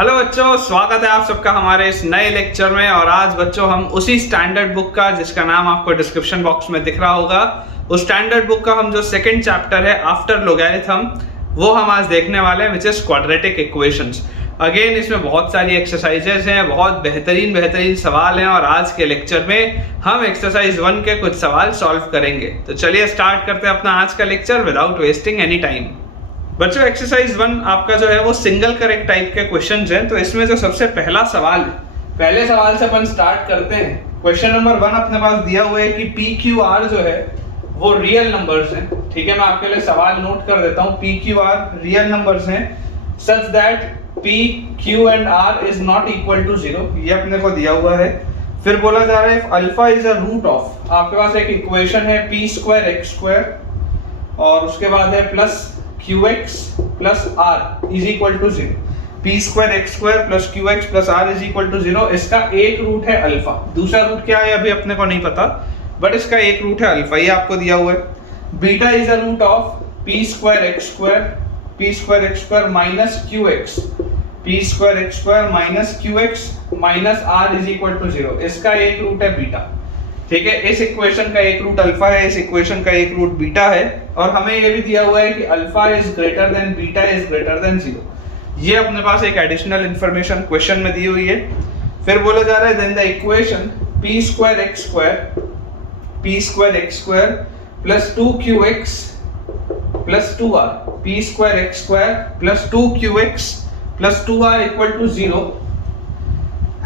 Hello बच्चों, स्वागत है आप सबका हमारे इस नए लेक्चर में। और आज बच्चों हम उसी स्टैंडर्ड बुक का, जिसका नाम आपको डिस्क्रिप्शन बॉक्स में दिख रहा होगा, उस स्टैंडर्ड बुक का हम जो सेकंड चैप्टर है आफ्टर लोगैरिथम, वो हम आज देखने वाले हैं, which is quadratic equations. Again इसमें बहुत सारी एक्सरसाइजेज हैं, बहुत बेहतरीन सवाल हैं, और आज के लेक्चर में हम एक्सरसाइज 1 के कुछ सवाल सॉल्व करेंगे। तो चलिए स्टार्ट करते हैं अपना आज का lecture without wasting any time. बच्चों, एक्सरसाइज 1 आपका जो है वो सिंगल करेक्ट टाइप के क्वेश्चंस हैं। तो इसमें जो सबसे पहला सवाल है, पहले सवाल से अपन स्टार्ट करते हैं। क्वेश्चन नंबर 1 अपने पास दिया हुआ है कि पी क्यू आर जो है वो रियल नंबर्स हैं। ठीक है, मैं आपके लिए सवाल नोट कर देता हूँ। P Q R real numbers हैं such that P Q and R is not equal to 0, ये अपने को दिया हुआ है। फिर बोला जा रहा है if alpha is a root of, आपके पास एक इक्वेशन है पी स्क्वायर एक्स स्क्वायर, और उसके बाद है plus qx plus r is equal to 0। P square X square plus qx plus r is equal to 0। इसका एक रूट है अल्फा, दूसरा रूट क्या है अभी अपने को नहीं पता, बट इसका एक रूट है अल्फा, ये आपको दिया हुआ है। Beta is a root of P square X square minus qx, P square X square minus qx minus r is equal to 0। इसका एक रूट है बीटा। ठीक है, इस इक्वेशन का एक रूट अल्फा है, इस इक्वेशन का एक रूट बीटा है, और हमें ये भी दिया हुआ है कि alpha is greater than beta is greater than 0। ये अपने पास एक एडिशनल इंफॉर्मेशन क्वेश्चन में दी हुई है। फिर बोला जा रहा है then the equation P square X square plus 2qx plus 2r, P square X square plus 2qx plus 2r equal to 0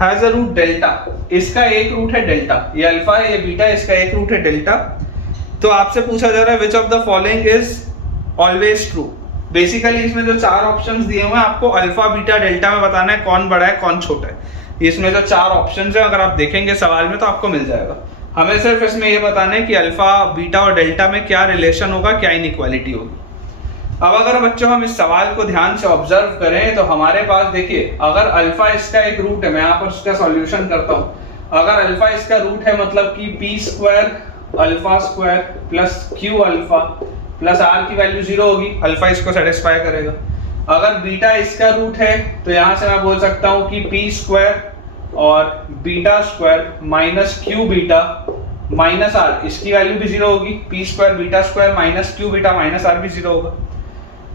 has a root delta. इसका एक रूट है डेल्टा, ये अल्फा है ये बीटा, इसका एक रूट है डेल्टा। तो आपसे पूछा जा रहा है which of the following is always true. Basically इसमें जो चार ऑप्शंस दिए हुए हैं, आपको अल्फा बीटा डेल्टा में बताना है कौन बड़ा है कौन छोटा है। इसमें जो चार ऑप्शंस हैं, अगर आप देखेंगे सवाल में तो आपको मिल जाएगा। हमें सिर्फ इसमें ये बताना है कि अल्फा बीटा और डेल्टा में क्या रिलेशन होगा, क्या इनइक्वालिटी होगी। अब अगर बच्चों हम इस सवाल को ध्यान से ऑब्जर्व करें तो हमारे पास देखिए, अगर अल्फा इसका एक रूट है, मैं यहाँ पर उसका सॉल्यूशन करता हूँ। अगर अल्फा इसका रूट है मतलब कि P square alpha square plus Q alpha plus R की वैल्यू 0 होगी, अल्फा इसको सेटिस्फाई करेगा। अगर बीटा इसका रूट है तो यहाँ से मैं बोल सकता हूँ कि पी स्क्वायर और beta square minus Q beta minus R, इसकी वैल्यू भी 0 होगी। P square beta square minus Q beta minus R भी 0 होगा।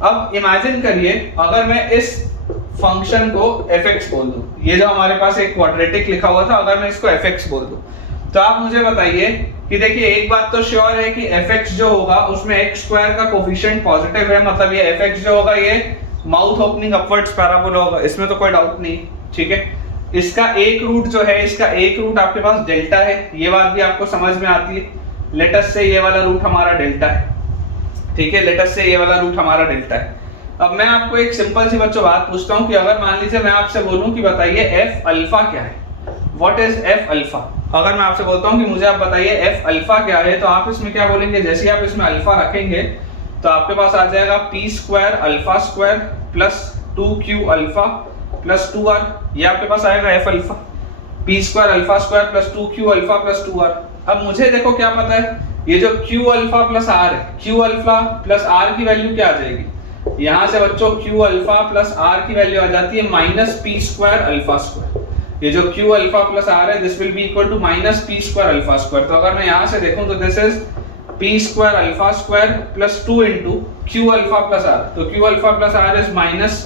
अब इमेजिन करिए अगर मैं इस फंक्शन को fx बोल दूं, ये जो हमारे पास एक क्वाड्रेटिक लिखा हुआ था, अगर मैं इसको fx बोल दूं, तो आप मुझे बताइए कि देखिए एक बात तो श्योर है कि fx जो होगा उसमें x स्क्वायर का कोफिशिएंट पॉजिटिव है, मतलब ये fx जो होगा ये माउथ ओपनिंग अपवर्ड्स पैराबोला होगा, इसमें तो कोई डाउट नहीं। ठीक है, इसका एक रूट जो है, इसका एक रूट आपके पास डेल्टा है, ये बात भी आपको समझ में आती है। लेट अस से ये वाला रूट हमारा डेल्टा है। ठीक है, लेट अस से ये वाला रूट हमारा डेल्टा है। अब मैं आपको एक सिंपल सी बच्चों बात पूछता हूं कि अगर मान लीजिए मैं आपसे बोलूं कि बताइए एफ अल्फा क्या है, व्हाट इज एफ अल्फा। अगर मैं आपसे बोलता हूं कि मुझे आप बताइए एफ अल्फा क्या है, तो आप इसमें क्या बोलेंगे, जैसे ही आप इसमें अल्फा रखेंगे तो आपके पास आ जाएगा P square alpha square plus 2q alpha plus 2r, ये आपके पास आएगा F alpha. P square alpha square plus 2q alpha plus 2r। अब मुझे देखो क्या पता है, ये जो q अल्फा प्लस r है, q अल्फा प्लस r की वैल्यू क्या आ जाएगी, यहां से बच्चों q अल्फा प्लस r की वैल्यू आ जाती है minus P square alpha square. ये जो q अल्फा प्लस r है this will be equal to minus P square alpha square. तो अगर मैं यहां से देखूं तो this is P square alpha square plus 2 into q alpha plus r, तो q alpha plus r is minus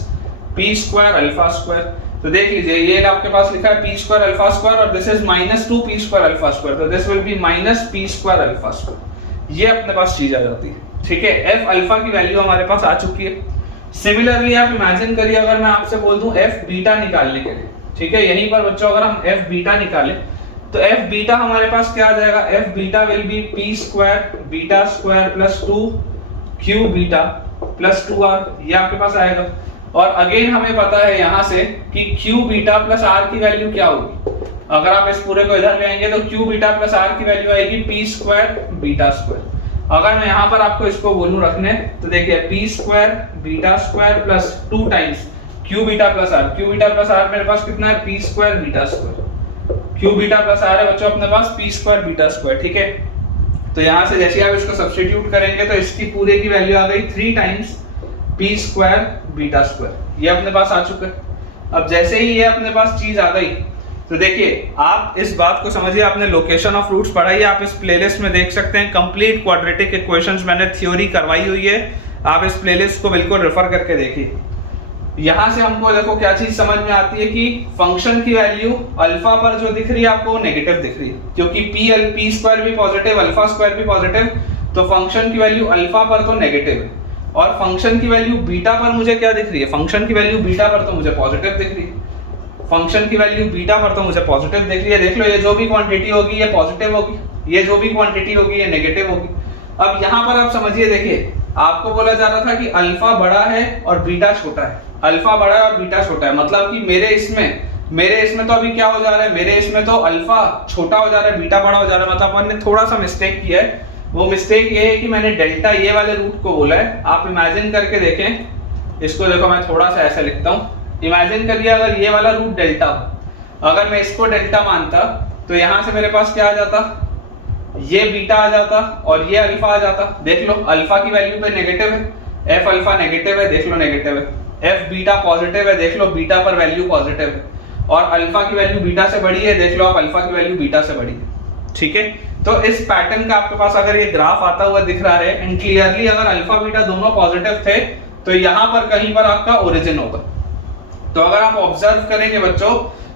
P square alpha square. तो देख लीजिए ये आपके पास लिखा है पी स्क्वायर अल्फा स्क्वायर और this is minus 2 P square alpha square, तो this will be minus P square alpha square. ये अपने पास चीज आ जाती है। ठीक है, एफ अल्फा की वैल्यू हमारे पास आ चुकी है। सिमिलरली आप इमेजिन करिए अगर मैं आपसे बोल दूं एफ बीटा निकालने के लिए। ठीक है, यहीं पर बच्चों अगर हम एफ बीटा निकालें तो एफ बीटा हमारे पास क्या आ जाएगा, F beta will be P square beta square plus 2q beta plus 2r, ये आपके पास आएगा। और अगेन हमें पता है यहाँ से कि q बीटा प्लस r की वैल्यू क्या होगी। अगर आप इस पूरे को इधर ले आएंगे तो q बीटा प्लस r की वैल्यू आएगी पी स्क्वायर बीटा स्क्वायर। अगर मैं यहाँ पर आपको इसको बोलूं रखने तो देखिए P square beta square plus 2 times q beta plus r, q beta plus r मेरे पास कितना है P square beta square, q beta plus r है बच्चों अपने पास पी स्क्वायर बीटा स्क्वायर। ठीक है, तो यहाँ से जैसे आप इसको सब्स्टिट्यूट करेंगे तो इसकी पूरे की वैल्यू आ गई 3 times P square beta square, ये अपने पास आ चुका है। अब जैसे ही ये अपने पास चीज आ गई तो देखिए आप इस बात को समझिए, आपने लोकेशन ऑफ रूट्स पढ़ा है, आप इस प्लेलिस्ट में देख सकते हैं कंप्लीट क्वाड्रेटिक इक्वेशंस मैंने थ्योरी करवाई हुई है, आप इस प्लेलिस्ट को बिल्कुल रेफर करके देखिए। यहां से हमको देखो क्या चीज समझ में आती है कि फंक्शन की वैल्यू अल्फा पर जो दिख रही है आपको नेगेटिव दिख रही है, क्योंकि पी स्क्वायर भी पॉजिटिव अल्फा स्क्वायर भी पॉजिटिव, तो फंक्शन की वैल्यू अल्फा पर तो नेगेटिव है। और फंक्शन की वैल्यू बीटा पर मुझे क्या दिख रही है, फंक्शन की वैल्यू बीटा पर तो मुझे पॉजिटिव दिख रही है, फंक्शन की वैल्यू बीटा पर तो मुझे पॉजिटिव दिख रही है। देख लो ये जो भी क्वांटिटी होगी ये पॉजिटिव होगी, ये जो भी क्वांटिटी होगी ये नेगेटिव होगी। अब यहाँ पर आप समझिए, देखिए आपको बोला जा रहा था कि अल्फा बड़ा है और बीटा छोटा है, अल्फा बड़ा है और बीटा छोटा है, मतलब कि मेरे इसमें तो अभी क्या हो जा रहा है, मेरे इसमें तो अल्फा छोटा हो जा रहा है बीटा बड़ा हो जा रहा है, मतलब अपन ने थोड़ा सा मिस्टेक किया है। वो मिस्टेक ये है कि मैंने डेल्टा ये वाले रूट को बोला है। आप इमेजिन करके देखें, इसको देखो मैं थोड़ा सा ऐसा लिखता हूँ, इमेजिन करिए अगर ये वाला रूट डेल्टा हो, अगर मैं इसको डेल्टा मानता तो यहाँ से मेरे पास क्या आ जाता, ये बीटा आ जाता और ये अल्फा आ जाता। देख लो अल्फा की वैल्यू पे नेगेटिव है, एफ अल्फा नेगेटिव है, देख लो नेगेटिव है, एफ बीटा पॉजिटिव है, देख लो बीटा पर वैल्यू पॉजिटिव है, और अल्फा की वैल्यू बीटा से बड़ी है, देख लो आप अल्फा की वैल्यू बीटा से बड़ी है। ठीक है, तो इस पैटर्न का आपके पास अगर ये ग्राफ आता हुआ दिख रहा है एंड क्लियरली अगर अल्फा बीटा दोनों पॉजिटिव थे तो यहाँ पर कहीं पर आपका ओरिजिन होगा। तो अगर आप ऑब्जर्व करेंगे बच्चों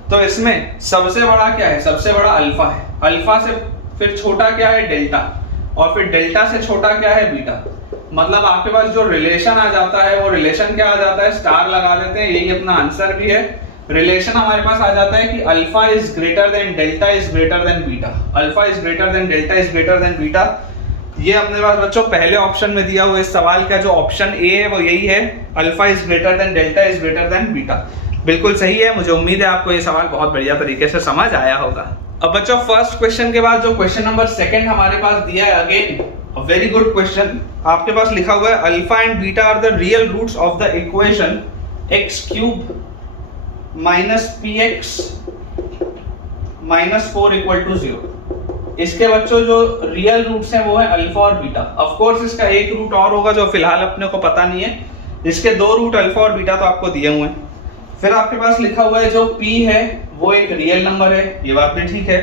तो इसमें सबसे बड़ा क्या है, सबसे बड़ा अल्फा है, अल्फा से फिर छोटा क्या है डेल्टा, और फिर डेल्टा से छोटा क्या है बीटा। मतलब आपके पास जो रिलेशन आ जाता है वो रिलेशन क्या आ जाता है, स्टार लगा देते हैं, यही अपना आंसर भी है। रिलेशन हमारे पास आ जाता है कि alpha is greater than delta is greater than beta, alpha is greater than delta is greater than beta. ये अपने पास बच्चों पहले ऑप्शन में दिया हुआ इस सवाल का जो ऑप्शन ए है वो यही है, alpha is greater than delta is greater than beta. बिल्कुल सही है, मुझे उम्मीद है आपको ये सवाल बहुत बढ़िया तरीके से समझ आया होगा। अब बच्चों फर्स्ट क्वेश्चन के बाद जो क्वेश्चन नंबर सेकंड हमारे पास दिया है, again a very good question. आपके पास लिखा हुआ है alpha and beta are the real roots of the equation X cube minus P X minus 4 equal to 0। इसके बच्चों जो रियल रूट्स हैं वो है अल्फा और बीटा। ऑफ कोर्स इसका एक रूट और होगा जो फिलहाल अपने को पता नहीं है, इसके दो रूट अल्फा और बीटा तो आपको दिए हुए हैं। फिर आपके पास लिखा हुआ है जो p है वो एक रियल नंबर है, ये बात भी ठीक है।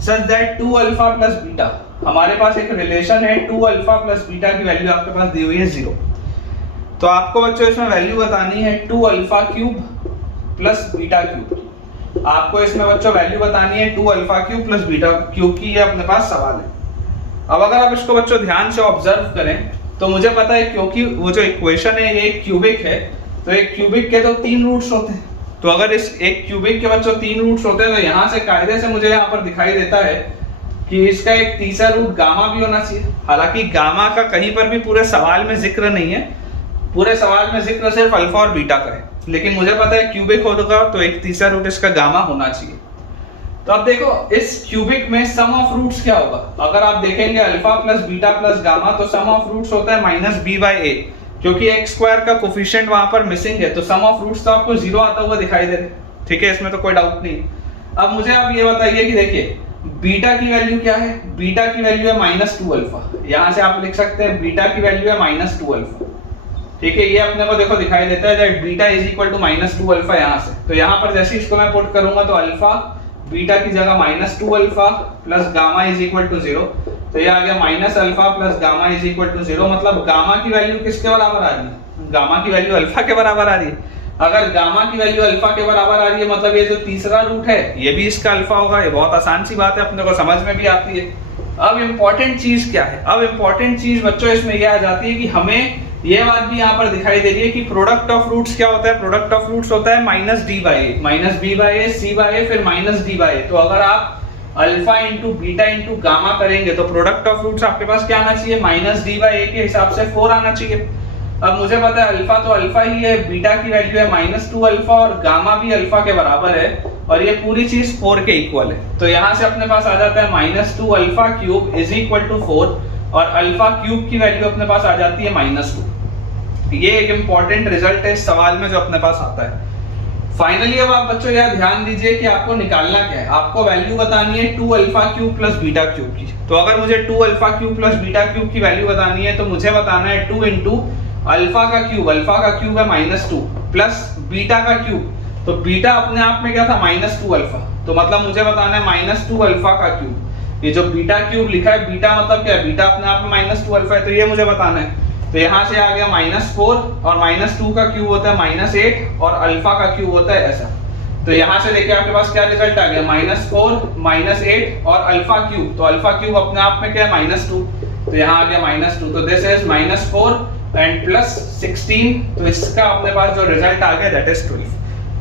Such that 2 alpha plus beta, हमारे पास एक रिलेशन है 2 अल्फा प्लस बीटा की वैल्यू आपके पास दी हुई है 0। तो आपको बच्चों इसमें वैल्यू बतानी है 2 alpha cube plus beta cube. आपको इसमें बच्चों वैल्यू बतानी है 2 alpha cube plus beta cube की, ये अपने पास सवाल है। अब अगर आप इसको बच्चों ध्यान से ऑब्जर्व करें तो मुझे पता है क्योंकि वो जो इक्वेशन है ये क्यूबिक है, तो एक क्यूबिक के तो 3 रूट्स होते हैं। तो अगर इस एक क्यूबिक के बच्चों 3 रूट्स होते हैं तो यहाँ से कायदे से मुझे यहाँ पर दिखाई देता है कि इसका एक तीसरा रूट गामा भी होना चाहिए। हालांकि गामा का कहीं पर भी पूरे सवाल में जिक्र नहीं है, पूरे सवाल में जिक्र सिर्फ अल्फा और बीटा का है, लेकिन मुझे पता है क्यूबिक होगा तो एक तीसरा रूट इसका गामा होना चाहिए। तो अब देखो इस क्यूबिक में सम ऑफ रूट्स क्या होगा, अगर आप देखेंगे alpha plus beta plus gamma तो सम ऑफ रूट्स होता है माइनस बी बाई ए, क्योंकि एक्स स्क्वायर का कोफिशिएंट वहां पर मिसिंग है, तो सम ऑफ रूट्स तो आपको 0 आता हुआ दिखाई दे रहा है। ठीक है, इसमें तो कोई डाउट नहीं। अब मुझे आप ये बताइए कि देखिए बीटा की वैल्यू क्या है, बीटा की वैल्यू है -2 अल्फा, यहां से आप लिख सकते हैं बीटा की वैल्यू है -2 अल्फा। ठीक है, ये अपने को देखो दिखाई देता है that beta is equal to -2 alpha यहाँ से। तो यहाँ पर जैसे इसको मैं पुट करूंगा तो अल्फा बीटा की जगह -2 alpha plus gamma is equal to 0, तो ये आ गया minus alpha plus gamma is equal to 0। मतलब गामा की वैल्यू किसके बराबर आ रही है, गामा की वैल्यू अल्फा के बराबर आ रही है। अगर गामा की वैल्यू अल्फा के बराबर आ रही है मतलब ये जो तीसरा रूट है ये भी इसका अल्फा होगा। ये बहुत आसान सी बात है, अपने को समझ में भी आती है। अब इंपॉर्टेंट चीज क्या है, अब इंपॉर्टेंट चीज बच्चों इसमें ये आ जाती है कि हमें ये बात भी यहाँ पर दिखाई दे रही है कि प्रोडक्ट ऑफ रूट्स क्या होता है, प्रोडक्ट ऑफ रूट्स होता है -d by a, -b by a, c by a, फिर -d बाई ए। तो अगर आप alpha into beta into gamma करेंगे तो प्रोडक्ट ऑफ रूट्स आपके पास क्या आना चाहिए, -d बाई ए के हिसाब से 4 आना चाहिए। अब मुझे पता है अल्फा तो अल्फा ही है, बीटा की वैल्यू है -2 अल्फा और गामा भी अल्फा के बराबर है, और ये पूरी चीज 4 के इक्वल है। तो यहाँ से अपने पास आ जाता है -2 alpha cube is equal to 4, और अल्फा क्यूब की वैल्यू अपने पास आ जाती है -2। ये एक इंपॉर्टेंट रिजल्ट है इस सवाल में जो अपने पास आता है। फाइनली अब आप बच्चों यह ध्यान दीजिए कि आपको निकालना क्या है, आपको वैल्यू बतानी है 2 alpha cube plus beta cube की। तो अगर मुझे 2 alpha cube plus beta cube की वैल्यू बतानी है तो मुझे बताना है 2 इंटू अल्फा का क्यूब है -2 प्लस बीटा का क्यूब, तो बीटा अपने आप में क्या था -2 अल्फा, तो मतलब मुझे बताना है -2 अल्फा का क्यूब। ये जो बीटा क्यूब लिखा है, बीटा मतलब क्या है, बीटा अपने आप में -2 अल्फा है, तो ये मुझे बताना है। तो यहाँ से आ गया -4 और -2 का क्यूब होता है -8 और अल्फा का क्यूब होता है ऐसा। तो यहाँ से देखिए आपके पास क्या रिजल्ट आ गया, -4 -8 और अल्फा क्यूब। तो अल्फा क्यूब अपने आप में क्या है, -2, तो यहाँ आ गया -2। तो दिस इज -4 एंड +16। तो इसका अपने पास जो रिजल्ट आ गया दैट इज 12।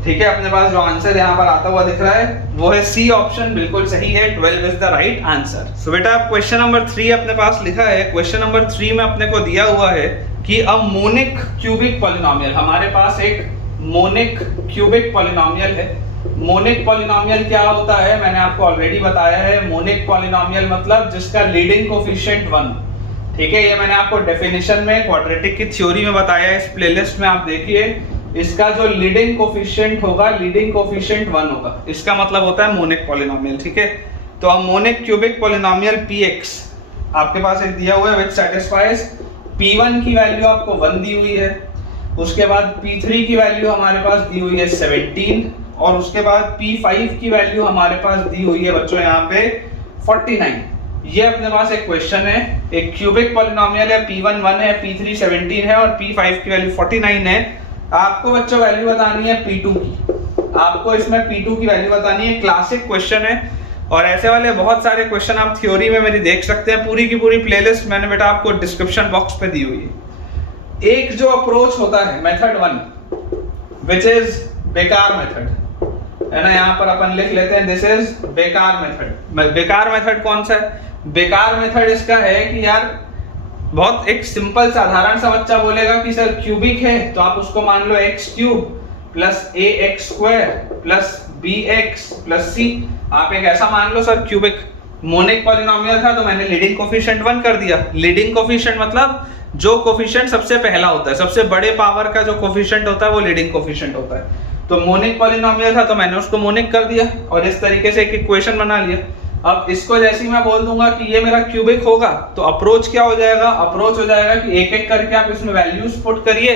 ठीक है, अपने पास जो आंसर यहाँ पर आता हुआ दिख रहा है वो है सी ऑप्शन, बिल्कुल सही है, 12 इज द राइट आंसर। सो बेटा क्वेश्चन नंबर 3 अपने पास लिखा है। क्वेश्चन नंबर 3 में अपने को दिया हुआ है कि अ मोनिक क्यूबिक पॉलिनोमियल, हमारे पास एक मोनिक क्यूबिक पॉलिनोमियल है। मोनिक पॉलिनोमियल क्या होता है, मैंने आपको ऑलरेडी बताया है। मोनिक पॉलिनोमियल मतलब जिसका लीडिंग कोफिशिएंट 1। ठीक है, ये मैंने आपको डेफिनेशन में क्वाड्रेटिक की थ्योरी में बताया है, इस प्लेलिस्ट में आप देखिए। इसका जो लीडिंग कोफिशिएंट होगा, लीडिंग कोफिशिएंट 1 होगा, इसका मतलब होता है मोनिक पॉलिनोमियल। ठीक है, तो अब मोनिक क्यूबिक पॉलिनोमियल px आपके पास एक दिया हुआ है विच सैटिस्फाइज p1 की वैल्यू आपको 1 दी हुई है, उसके बाद p3 की वैल्यू हमारे पास दी हुई है 17 और उसके बाद p5 की वैल्यू हमारे पास दी हुई है बच्चों यहाँ पे 49। ये अपने पास एक क्वेश्चन है, एक क्यूबिक पॉलिनोमियल है, p1 1 है, p3 17 है और p5 की वैल्यू 49 है। आपको बच्चों वैल्यू बतानी है p2 की, आपको इसमें p2 की वैल्यू बतानी है। क्लासिक क्वेश्चन है और ऐसे वाले बहुत सारे क्वेश्चन आप थ्योरी में मेरी देख सकते हैं। पूरी की पूरी प्लेलिस्ट मैंने बेटा आपको डिस्क्रिप्शन बॉक्स पे दी हुई है। एक जो अप्रोच होता है मेथड 1 विच इज बेकार मेथड है ना, यहाँ पर अपन लिख लेते हैं दिस इज बेकार मेथड। बेकार मेथड कौन सा है, बेकार मेथड इसका है कि यार बहुत एक सिंपल साधारण सा बच्चा बोलेगा कि सर क्यूबिक है तो आप उसको मान लो x³ + ax² + bx + c। आप एक ऐसा मान लो सर क्यूबिक। मोनिक पॉलिनोमियल था तो मैंने लीडिंग कोफिशिएंट 1 कर दिया। लीडिंग कोफिशिएंट मतलब जो कोफिशिएंट सबसे पहला होता है, सबसे बड़े पावर का जो कोफिशिएंट होता है वो लीडिंग कोफिशिएंट होता है। तो मोनिक पॉलिनोमियल था तो मैंने उसको मोनिक कर दिया और इस तरीके से एक इक्वेशन बना लिया। अब इसको जैसे ही मैं बोल दूंगा कि ये मेरा क्यूबिक होगा तो अप्रोच क्या हो जाएगा, अप्रोच हो जाएगा कि एक एक करके आप इसमें वैल्यूज पुट करिए,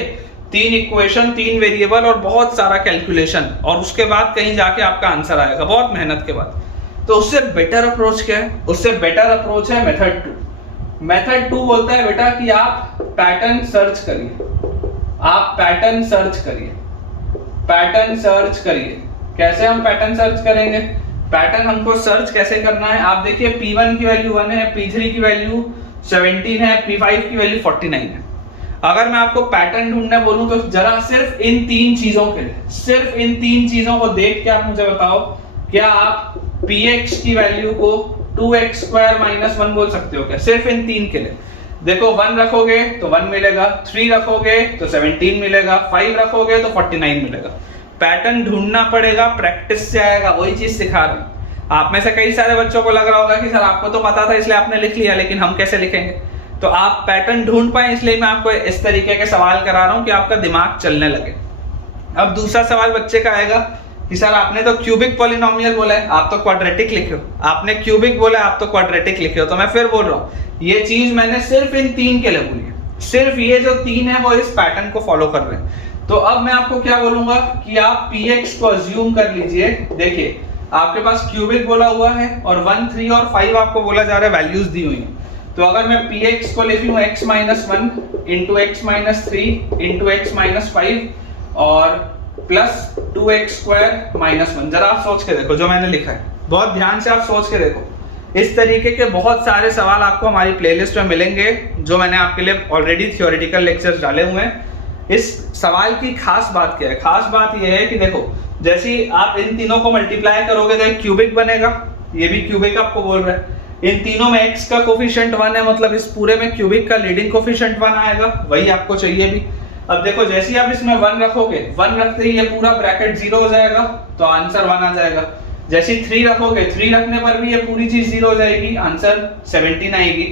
3 इक्वेशन, 3 वेरिएबल और बहुत सारा कैलकुलेशन, और उसके बाद कहीं जाके आपका आंसर आएगा बहुत मेहनत के बाद। तो उससे बेटर अप्रोच क्या है, उससे बेटर अप्रोच है मेथड 2। मेथड 2 बोलता है बेटा कि आप पैटर्न सर्च करिए, आप पैटर्न सर्च करिए, पैटर्न सर्च करिए। कैसे हम पैटर्न सर्च करेंगे, पैटर्न हमको सर्च कैसे करना है, आप देखिए p1 की वैल्यू 1 है, p3 की वैल्यू 17 है, p5 की वैल्यू 49 है। अगर मैं आपको पैटर्न ढूंढने बोलूं तो जरा सिर्फ इन 3 चीजों के लिए, सिर्फ इन 3 चीजों को देख के आप मुझे बताओ, क्या आप px की वैल्यू को 2x² - 1 बोल सकते हो क्या, सिर्फ इन 3 के लिए। देखो 1 रखोगे तो 1 मिलेगा, 3 रखोगे तो 17 मिलेगा, 5 रखोगे तो 49 मिलेगा। पैटर्न ढूंढना पड़ेगा, प्रैक्टिस से आएगा, वही चीज सिखा रहा हूं। आप में से कई सारे बच्चों को लग रहा होगा कि सर आपको तो पता था इसलिए आपने लिख लिया, लेकिन हम कैसे लिखेंगे। तो आप पैटर्न ढूंढ पाए इसलिए मैं आपको इस तरीके के सवाल करा रहा हूं कि आपका दिमाग चलने लगे। अब दूसरा सवाल बच्चे का आएगा कि सर आपने तो क्यूबिक पॉलिनोमियल बोला है, आप तो क्वाड्रेटिक लिखे हो, आपने क्यूबिक बोला आप तो क्वाड्रेटिक लिखे हो। तो मैं फिर बोल रहा हूँ ये चीज मैंने सिर्फ इन 3 के लिए बोली है, सिर्फ ये जो 3 है वो इस पैटर्न को फॉलो कर रहे हैं। तो अब मैं आपको क्या बोलूंगा कि आप px को अज्यूम कर लीजिए। देखिए आपके पास क्यूबिक बोला हुआ है और 1, 3 और 5 आपको बोला जा रहा है, वैल्यूज दी हुई हैं। तो अगर मैं px को लिख लूं x - 1 × x - 3 × x - 5 और प्लस 2x² - 1, जरा आप सोच के देखो जो मैंने लिखा है, बहुत ध्यान से आप सोच के देखो। इस तरीके के बहुत सारे सवाल आपको हमारी प्लेलिस्ट में मिलेंगे जो मैंने आपके लिए ऑलरेडी थ्योरेटिकल लेक्चर्स डाले हुए हैं। इस सवाल की खास बात क्या है, खास बात यह है कि देखो जैसे आप इन तीनों को मल्टीप्लाई करोगे तो एक क्यूबिक बनेगा, ये भी क्यूबिक आपको बोल रहा है। इन तीनों में x का कोफिशिएंट 1 है, मतलब इस पूरे में क्यूबिक का लीडिंग कोफिशिएंट 1 आएगा, वही आपको चाहिए भी। अब देखो जैसे ही आप इसमें 1 रखोगे, 1 रखते ही ये पूरा ब्रैकेट 0 हो जाएगा तो आंसर 1 आ जाएगा। जैसे 3 रखोगे, 3 रखने पर भी ये पूरी चीज 0 हो जाएगी, आंसर 17 आएगी।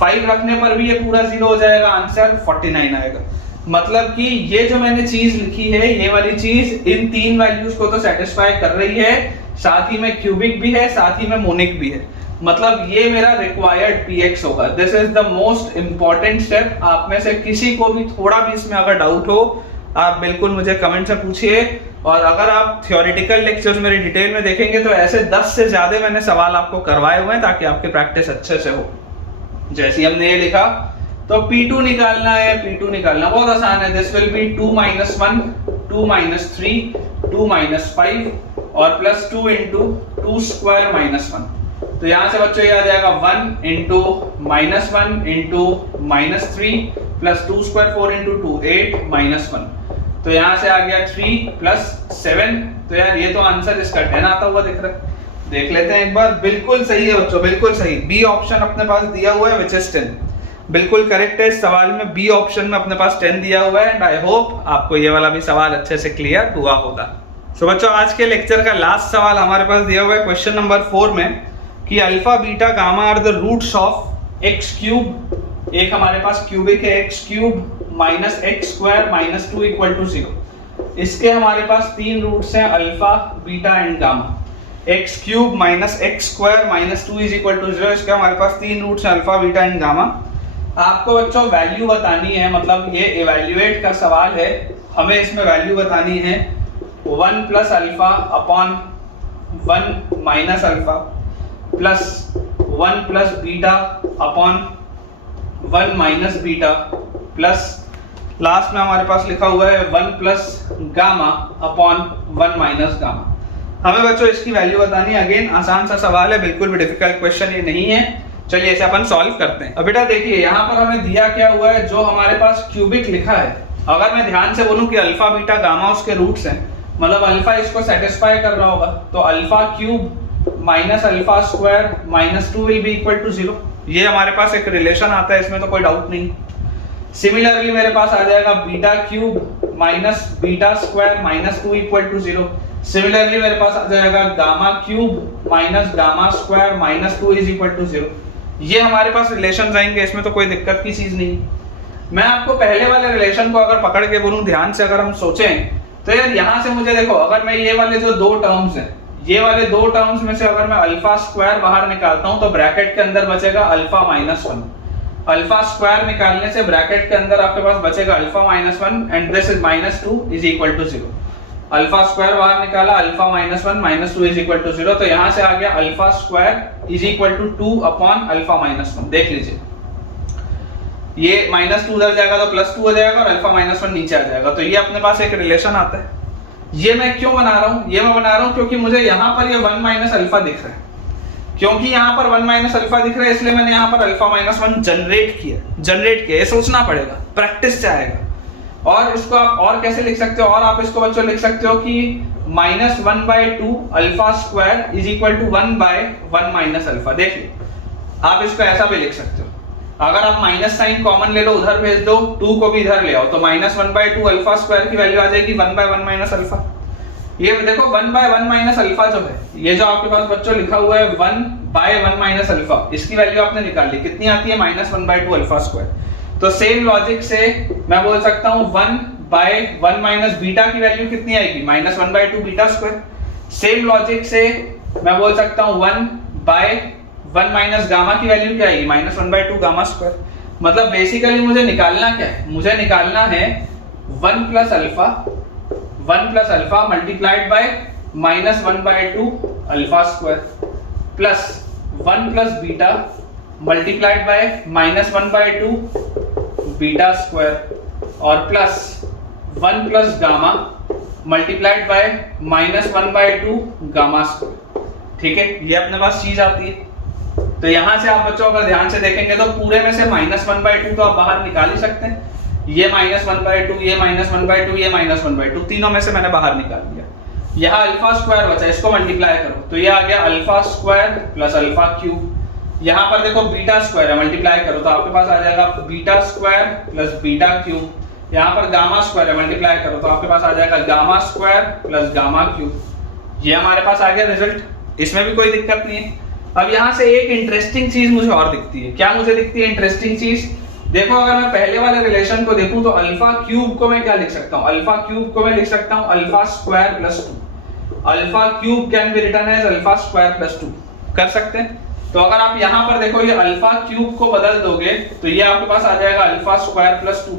5 रखने पर भी ये पूरा 0 हो जाएगा, आंसर 49 आएगा। मतलब कि ये जो मैंने चीज लिखी है, ये वाली चीज इन 3 वैल्यूज को तो सेटिस्फाई कर रही है, साथ ही में क्यूबिक भी है, साथ ही में मोनिक भी है। मतलब ये मेरा रिक्वायर्ड px होगा। This is the most important step. आप में से किसी को भी थोड़ा भी इसमें अगर डाउट हो आप बिल्कुल मुझे कमेंट से पूछिए। और अगर आप थियोरेटिकल लेक्चर्स मेरे डिटेल में देखेंगे तो ऐसे 10 से ज्यादा मैंने सवाल आपको करवाए हुए हैं ताकि आपकी प्रैक्टिस अच्छे से हो। जैसे हमने ये लिखा तो P2 निकालना है, P2 निकालना बहुत आसान है। दिस विल बी 2 - 1 2 - 3 2 - 5 और प्लस 2 इंटू 2 स्क्वायर माइनस 1। तो यहाँ से बच्चों ये आ जाएगा 1 into -1 into -3 plus 2 square 4 into 2 8 -1। तो यहाँ से आ गया 3 प्लस 7। तो यार ये तो आंसर इसका 10 आता हुआ दिख रहा है। देख लेते हैं एक बार। बिल्कुल सही है बच्चों, बिल्कुल सही। बी ऑप्शन अपने पास दिया हुआ है विच इज 10। बिल्कुल करेक्ट है। इस सवाल में बी ऑप्शन में अपने पास 10 दिया हुआ है एंड आई होप आपको ये वाला भी सवाल अच्छे से क्लियर हुआ होगा। सो बच्चों आज के लेक्चर का लास्ट सवाल हमारे पास दिया हुआ है क्वेश्चन नंबर 4 में कि alpha beta gamma are the roots of X cube. एक हमारे पास क्यूबिक है X cube minus X square minus 2 equal to 0। इसके हमारे पास 3 रूट्स हैं alpha beta and gamma. X cube minus X square minus 2 is equal to 0। इसके हमारे पास 3 रूट्स हैं अल्फा बीटा एंड गामा। आपको बच्चों वैल्यू बतानी है, मतलब ये इवैल्यूएट का सवाल है। हमें इसमें वैल्यू बतानी है 1 plus alpha upon 1 minus alpha plus 1 plus beta upon 1 minus beta plus last में हमारे पास लिखा हुआ है 1 plus gamma upon 1 minus gamma. हमें बच्चों इसकी वैल्यू बतानी है। अगेन आसान सा सवाल है, बिल्कुल भी डिफिकल्ट क्वेश्चन ये नहीं है। चलिए इसे अपन सॉल्व करते हैं। अब बेटा देखिए यहाँ पर हमें दिया क्या हुआ है, जो हमारे पास क्यूबिक लिखा है। अगर मैं ध्यान से बोलूं कि अल्फा बीटा गामा उसके रूट्स हैं, मतलब अल्फा इसको सेटिस्फाई कर रहा होगा, तो alpha cube minus alpha square minus 2 will be equal to 0। ये हमारे पास एक रिलेशन आता है, इसमें तो कोई डाउट नहीं। सिमिलरली मेरे पास आ जाएगा beta cube minus beta square minus 2 equal to 0। Similarly मेरे पास आ जाएगा gamma cube minus gamma square minus 2 is equal to 0। ये हमारे पास रिलेशन आएंगे, इसमें तो कोई दिक्कत की चीज नहीं। मैं आपको पहले वाले रिलेशन को अगर पकड़ के बोलूं ध्यान से, अगर हम सोचें तो यार यहाँ से मुझे देखो, अगर मैं ये वाले जो 2 टर्म्स हैं, ये वाले 2 टर्म्स में से अगर मैं अल्फा स्क्वायर बाहर निकालता हूं तो ब्रैकेट के अंदर बचेगा अल्फा माइनस 1। अल्फा स्क्वायर निकालने से ब्रैकेट के अंदर आपके पास बचेगा alpha minus 1 and this is minus 2 is equal to 0। Alpha square बाहर निकाला, alpha minus 1 minus 2 is equal to 0। तो यहाँ से आ गया alpha square is equal to 2 upon alpha minus 1। देख लीजिए ये माइनस 2 उधर जाएगा तो प्लस 2 हो जाएगा और अल्फा माइनस 1 नीचे आ जाएगा। तो ये अपने पास एक रिलेशन आता है। ये मैं क्यों बना रहा हूँ, ये मैं बना रहा हूँ क्योंकि मुझे यहाँ पर ये 1 माइनस अल्फा दिख रहा है। क्योंकि यहाँ पर 1 माइनस अल्फा दिख रहा है इसलिए मैंने यहाँ पर अल्फा माइनस 1 जनरेट किया। ये सोचना पड़ेगा, प्रैक्टिस से आएगा। और इसको आप और कैसे लिख सकते हो, और आप इसको बच्चों लिख सकते हो कि minus 1/2 alpha square is equal to 1/1 minus alpha. देखिए आप इसको ऐसा भी लिख सकते हो। अगर आप माइनस साइन कॉमन ले लो, उधर भेज दो, 2 को भी इधर ले आओ, तो माइनस 1/2 अल्फा स्क्वायर की वैल्यू आ जाएगी 1/1 माइनस अल्फा। ये देखो 1/1 माइनस अल्फा जो है, ये जो आपके पास बच्चों लिखा हुआ है 1/1 माइनस अल्फा, इसकी वैल्यू आपने निकाल ली, कितनी आती है माइनस 1/2 अल्फा स्क्वायर। तो सेम लॉजिक से मैं बोल सकता हूँ 1/1 माइनस बीटा की वैल्यू कितनी आएगी, minus 1/2 beta square. Same logic से मैं बोल सकता हूँ 1/1 माइनस गामा की वैल्यू क्या आएगी, माइनस 1/2 गामा स्क्वायर। मतलब बेसिकली मुझे निकालना क्या है, मुझे निकालना है 1 plus alpha multiplied by minus 1/2 alpha square plus 1 plus beta multiplied by minus 1/2 beta square और plus 1 plus gamma multiplied by minus 1/2 gamma square. ठीक है, ये अपने पास चीज आती है। तो यहां से आप बच्चों अगर ध्यान से देखेंगे तो पूरे में से माइनस 1/2 तो आप बाहर निकाल ही सकते हैं। ये माइनस 1/2, ये माइनस 1/2, ये माइनस 1/2, तीनों में से मैंने बाहर निकाल दिया। यहाँ अल्फा स्क्वायर बचा, इसको मल्टीप्लाई करो तो ये आ गया alpha square plus alpha cube. यहाँ पर देखो बीटा स्क्वायर है, मल्टीप्लाई करो तो आपके पास आ जाएगा beta square plus beta cube. यहाँ पर गामा स्क्वायर है, मल्टीप्लाई करो तो आपके पास आ जाएगा gamma square plus gamma cube. ये हमारे पास आ गया रिजल्ट, इसमें भी कोई दिक्कत नहीं है। अब यहाँ से एक इंटरेस्टिंग चीज मुझे और दिखती है। क्या मुझे दिखती है इंटरेस्टिंग चीज, देखो अगर मैं पहले वाले रिलेशन को देखूं तो अल्फा क्यूब को मैं क्या लिख सकता हूं, अल्फा क्यूब को मैं लिख सकता हूं alpha square plus 2। Alpha cube can be written as alpha square plus 2, कर सकते हैं। तो अगर आप यहाँ पर देखो ये अल्फा क्यूब को बदल दोगे तो ये आपके पास आ जाएगा अल्फा स्क्वायर प्लस 2।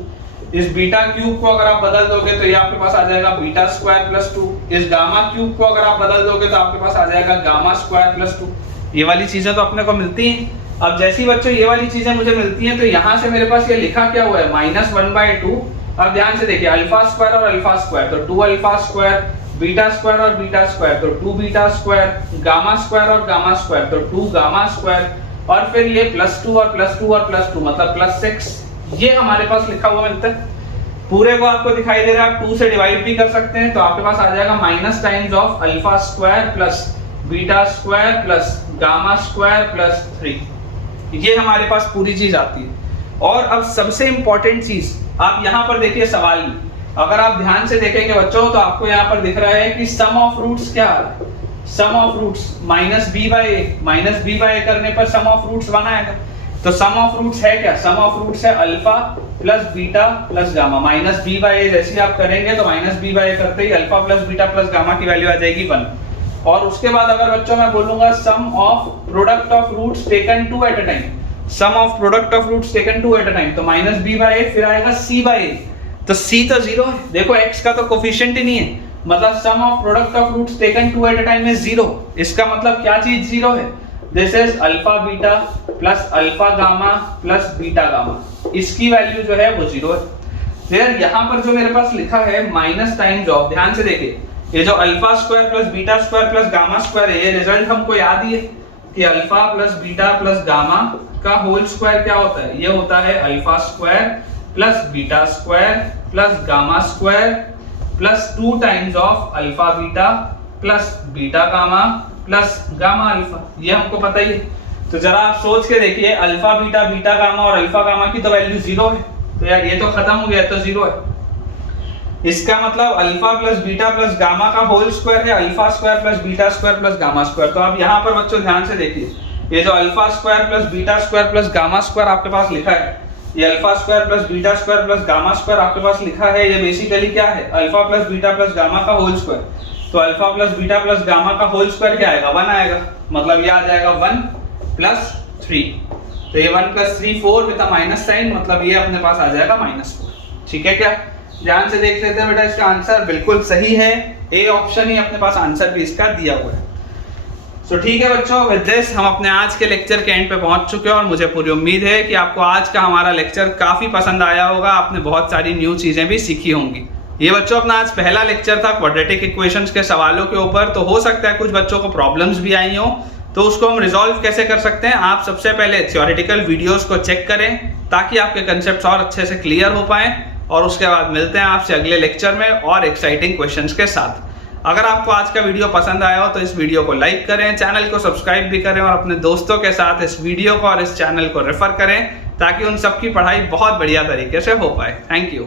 इस बीटा क्यूब को अगर आप बदल दोगे तो ये आपके पास आ जाएगा बीटा स्क्वायर प्लस 2। इस गामा क्यूब को अगर आप बदल दोगे तो आपके पास आ जाएगा गामा स्क्वायर प्लस 2। ये वाली चीजें तो अपने को मिलती हैं। अब जैसी बच्चों ये वाली चीजें मुझे मिलती हैं तो यहाँ से मेरे पास ये लिखा क्या हुआ है -1/2। अब ध्यान से देखिए अल्फा स्क्वायर और अल्फा स्क्वायर तो 2 अल्फा स्क्वायर, बीटा स्क्वायर और बीटा स्क्वायर तो 2 बीटा स्क्वायर, गामा स्क्वायर और गामा स्क्वायर तो 2 गामा स्क्वायर, और फिर ये +2 और +2 और +2 मतलब +6। ये हमारे पास लिखा हुआ मिलता है। पूरे को आपको दिखाई दे रहा है, आप 2 से डिवाइड भी कर सकते हैं तो आपके पास आ जाएगा minus times of alpha square plus beta square plus gamma square plus 3। ये हमारे पास पूरी चीज आती है। और अब सबसे इंपॉर्टेंट चीज आप यहाँ पर देखिए सवाल में, अगर आप ध्यान से देखेंगे बच्चों तो आपको यहाँ पर दिख रहा है कि सम ऑफ रूट्स क्या है, सम ऑफ रूट्स -b/a करने पर सम ऑफ रूट्स 1 आएगा। तो सम ऑफ रूट्स है क्या, सम ऑफ रूट्स है alpha plus beta plus gamma. -b/a जैसे आप करेंगे तो -b/a करते ही alpha plus beta plus gamma की वैल्यू आ जाएगी 1। और उसके बाद अगर बच्चों मैं बोलूंगा sum of product of roots taken 2 at a time, sum of product of roots taken 2 at a time तो -b/a फिर आएगा c/a। तो c तो 0 है, देखो x का तो कोफिशिएंट ही नहीं है, मतलब sum of product of roots taken 2 at a time is 0। इसका मतलब क्या चीज 0 है, this is alpha beta plus alpha gamma plus beta gamma, इसकी वैल्यू जो है वो 0 है। फिर यहाँ पर जो मेरे पास लिखा है माइनस टाइम्स ऑफ, ध्यान से देखिए ये जो alpha square plus beta square plus gamma square है, ये रिजल्ट हमको याद ही है कि alpha plus beta plus gamma का होल स्क्वायर क्या होता है, ये होता है alpha square plus beta square plus gamma square plus 2 times of alpha beta plus beta gamma plus gamma alpha. ये हमको पता ही है। तो जरा आप सोच के देखिए अल्फा बीटा बीटा गामा और अल्फा गामा की तो वैल्यू 0 है, तो यार ये तो खत्म हो गया, तो 0 है। इसका मतलब alpha plus beta plus gamma का होल स्क्वायर है alpha square plus beta square plus gamma square. तो अब यहाँ पर बच्चों ध्यान से देखिए, ये जो alpha square plus beta square plus gamma square आपके पास लिखा है, ये alpha square plus beta square plus gamma square आपके पास लिखा है, ये बेसिकली क्या है, alpha plus beta plus gamma का होल स्क्वायर। तो alpha plus beta plus gamma का होल स्क्वायर क्या आएगा, 1 आएगा, मतलब ये आ जाएगा 1 + 3। तो ये 1 + 3 4 विद अ माइनस साइन, मतलब ये अपने पास आ जाएगा -4। ठीक है क्या, ध्यान से देख लेते हैं बेटा, इसका आंसर बिल्कुल सही है, ए ऑप्शन ही अपने पास आंसर भी इसका दिया हुआ है। तो ठीक है बच्चों, विद दिस हम अपने आज के लेक्चर के एंड पे पहुंच चुके हैं और मुझे पूरी उम्मीद है कि आपको आज का हमारा लेक्चर काफी पसंद आया होगा, आपने बहुत सारी न्यू चीजें भी सीखी होंगी। ये बच्चों अपना आज पहला लेक्चर था क्वाड्रेटिक इक्वेशंस के सवालों के ऊपर, तो हो सकता है कुछ बच्चों को प्रॉब्लम्स भी आई हो, तो उसको हम रिजॉल्व कैसे कर सकते हैं, आप सबसे पहले थ्योरेटिकल वीडियोस को चेक करें ताकि आपके कंसेप्ट्स और अच्छे से क्लियर हो पाए, और उसके बाद मिलते हैं आपसे अगले लेक्चर में और एक्साइटिंग क्वेश्चंस के साथ। अगर आपको आज का वीडियो पसंद आया हो तो इस वीडियो को लाइक करें, चैनल को सब्सक्राइब भी करें और अपने दोस्तों के साथ इस वीडियो को और इस चैनल को रेफर करें ताकि उन सबकी पढ़ाई बहुत बढ़िया तरीके से हो पाए। Thank you.